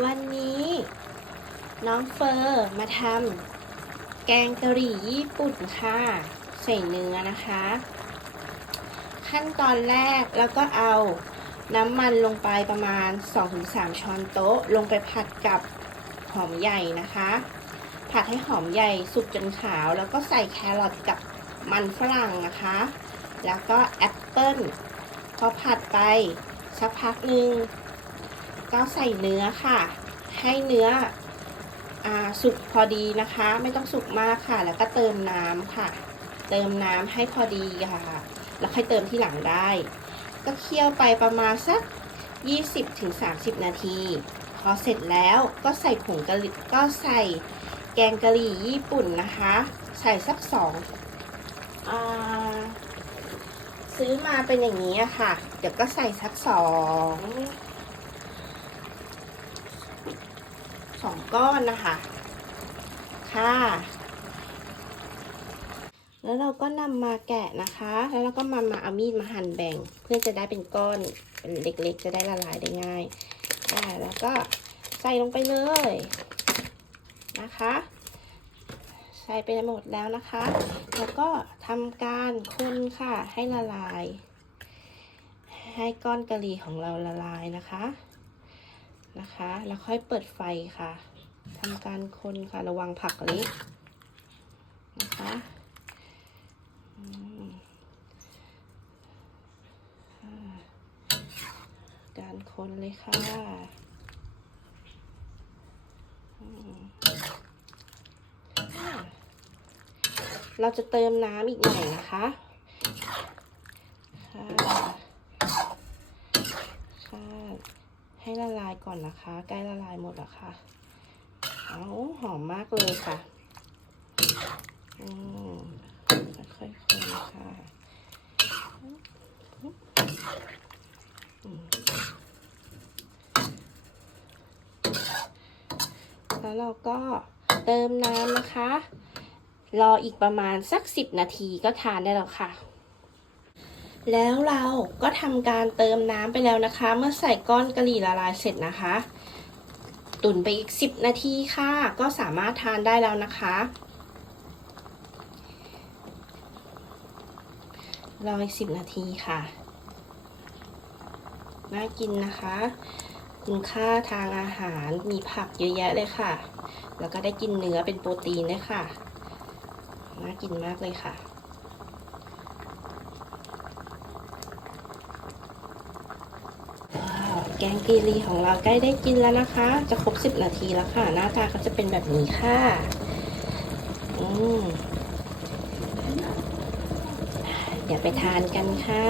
วันนี้ น้องเฟอร์มาทำแกงกะหรี่ญี่ปุ่นค่ะ ใส่เนื้อนะคะ ขั้นตอนแรกแล้วก็เอาน้ำมันลงไปประมาณ 2-3 ช้อนโต๊ะ ลงไปผัดกับหอมใหญ่นะคะ ผัดให้หอมใหญ่สุกจนขาว แล้วก็ใส่แครอทกับมันฝรั่งนะคะ แล้วก็แอปเปิ้ลพอผัดไปสักพักหนึ่ง ก็ใส่เนื้อค่ะ ให้เนื้ออสุกพอดีนะคะ ไม่ต้องสุกมากค่ะ แล้วก็เติมน้ำค่ะ เติมน้ำให้พอดีค่ะ แล้วค่อยเติมที่หลังได้ ก็เคี่ยวไปประมาณสัก 20-30 นาที พอเสร็จแล้วก็ใส่ผงกะหรี่ก็ใส่แกงกะหรี่ญี่ปุ่นนะคะ ใส่สักสองอซื้อมาเป็นอย่างนี้ค่ะ เดี๋ยวก็ใส่สักสอง สองก้อนนะคะ ค่ะ แล้วเราก็นำมาแกะนะคะ แล้วเราก็มามาเอามีดมาหั่นแบ่ง เพื่อจะได้เป็นก้อนเล็กๆ จะได้ละลายได้ง่ายอ่าแล้วก็ใส่ลงไปเลยนะคะ ใส่ไปหมดแล้วนะคะ แล้วก็ทำการคนค่ะให้ละลาย ให้ก้อนกะหรี่ของเราละลายนะคะ นะคะ แล้วค่อยเปิดไฟค่ะทำการคนค่ะระวังผักเล็กนะคะการคนเลยค่ะเราจะเติมน้ำอีกหน่อยนะคะ ค่ะ ให้ละลายก่อนนะคะ ใกล้ละลายหมดแล้วค่ะ เอาหอมมากเลยค่ะ อืมค่อยๆคนค่ะแล้วเราก็เติมน้ำนะคะ รออีกประมาณสักสิบนาทีก็ทานได้แล้วค่ะ แล้วเราก็ทำการเติมน้ำไปแล้วนะคะ เมื่อใส่ก้อนกะหรี่ละลายเสร็จนะคะ ตุ๋นไปอีก 10 นาทีค่ะ ก็สามารถทานได้แล้วนะคะ รออีก 10 นาทีค่ะ น่ากินนะคะ คุณค่าทางอาหารมีผักเยอะแยะเลยค่ะ แล้วก็ได้กินเนื้อเป็นโปรตีนด้วยค่ะ น่ากินมากเลยค่ะ ว้าว แกงกีรีของเราใกล้ได้กินแล้วนะคะ จะครบสิบนาทีแล้วค่ะ หน้าตาก็จะเป็นแบบนี้ค่ะ อืมเดี๋ยวไปทานกันค่ะ